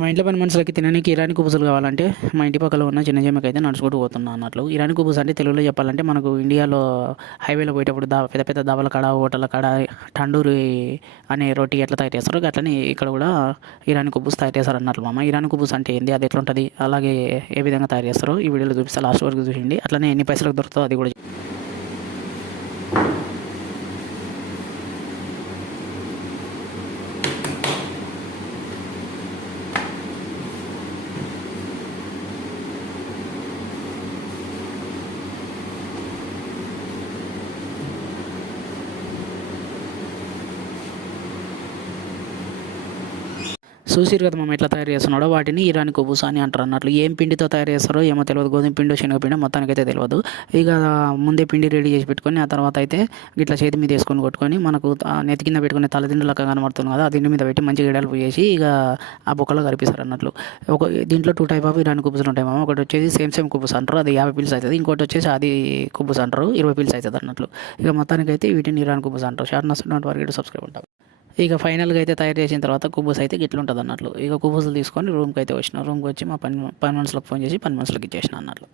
మా ఇంట్లో పని మనుషులకి తినడానికి ఇరానీ కుబుసులు కావాలంటే మా ఇంటి పక్కల ఉన్న చిన్న జమ్మకి అయితే నడుచుకుంటూ పోతున్నా అన్నట్లు. ఇరానీ కుబుస్ అంటే తెలుగులో చెప్పాలంటే మనకు ఇండియాలో హైవేలో పోయేటప్పుడు పెద్ద పెద్ద దాబాల కాడ హోటళ్ళ కాడ టండూరి అనే రోటీ ఎట్లా తయారు చేస్తారో అట్లనే ఇక్కడ కూడా ఇరానీ కుబుస్ తయారు చేస్తారు అన్నట్లు మామ. ఇరానీ కుబుస్ అంటే ఏంది, అది ఎట్లా ఉంటుంది, అలాగే ఏ విధంగా తయారు చేస్తారో ఈ వీడియోలో చూపిస్తా, లాస్ట్ వరకు చూసిండి. అట్లనే ఎన్ని పైసలకు దొరుకుతుందో అది కూడా. చూసిరు కదా మనం ఎట్లా తయారు చేస్తున్నాడో, వాటిని ఇరానీ కుబూస్ అని అంటారు అన్నట్లు. ఏం పిండితో తయారు చేస్తారో ఏమో తెలియదు, గోధుమ పిండి శనగపిండి మొత్తానికైతే తెలియదు. ఇక ముందే పిండి రెడీ చేసి పెట్టుకొని ఆ తర్వాత అయితే ఇట్లా చేతి మీద వేసుకొని కొట్టుకొని మనకు నెత్తి కింద పెట్టుకునే తలదిండు లెక్క కనబడుతుంది కదా, ఆ దిండు మీద పెట్టి మంచిగా ఎడలు పోయేసి ఇక ఆ బొక్కలో కనిపిస్తారు అన్నట్లు. దీంట్లో 2 టైప్ ఆఫ్ ఇరానీ కుబూసులు ఉంటాయి మామ. ఒకటి వచ్చేసి సేమ్ కుబూస్ అంటారు, అది 50 పీల్స్ అవుతుంది. ఇంకోటి వచ్చేసి అది కుబూస్ అంటారు, 20 పీల్స్ అవుతుంది అన్నట్లు. ఇక మొత్తానికైతే వీటిని ఇరానీ కుబూస్ అంటారు. షార్ట్ నచ్చినటువంటి వారికి సబ్స్క్రైబ్ ఉంటారు. ఇక ఫైనల్గా అయితే తయారు చేసిన తర్వాత కుబూస్ అయితే గిట్ల ఉంటుంది అన్నట్లు. ఇక కుబూసులు తీసుకొని రూమ్కి అయితే వచ్చిన. రూమ్కి వచ్చి మా పని మనుషులకు ఫోన్ చేసి పని మనుషులకు ఇచ్చేసిన అన్నట్లు.